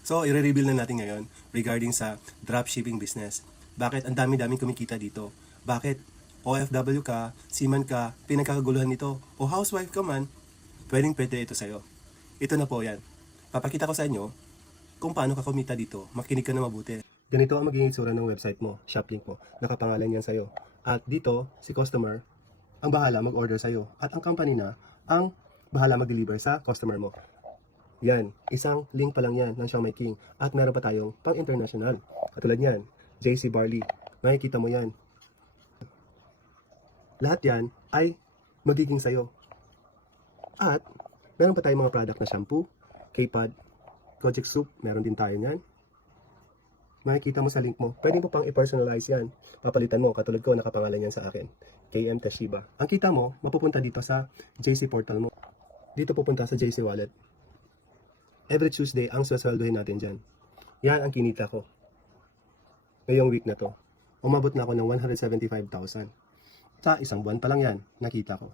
So, i-reveal na natin ngayon regarding sa dropshipping business. Bakit ang dami-daming kumikita dito? Bakit OFW ka, seaman ka, pinagkakaguluhan nito, o housewife ka man, pwede ito sa'yo. Ito na po yan. Papakita ko sa inyo kung paano ka kumita dito. Makinig ka na mabuti. Ganito ang magiging itsura ng website mo, shop link mo. Nakapangalan yan sa'yo. At dito, si customer ang bahala mag-order sa'yo. At ang company na ang bahala mag-deliver sa customer mo. Yan, isang link pa lang yan ng Xiaomi King. At meron pa tayong pang-international. Katulad yan, JC Barley. Makikita mo yan. Lahat yan ay magiging sayo. At meron pa tayong mga product na shampoo, K-Pad, Project Soup, meron din tayo yan. Makikita mo sa link mo. Pwede mo pang i-personalize yan. Papalitan mo, katulad ko, nakapangalan yan sa akin. KM Tashiba. Ang kita mo, mapupunta dito sa JC portal mo. Dito pupunta sa JC Wallet. Every Tuesday, ang sweldohin natin dyan. Yan ang kinita ko. Ngayong week na to. Umabot na ako ng 175,000. Sa isang buwan pa lang yan, nakita ko.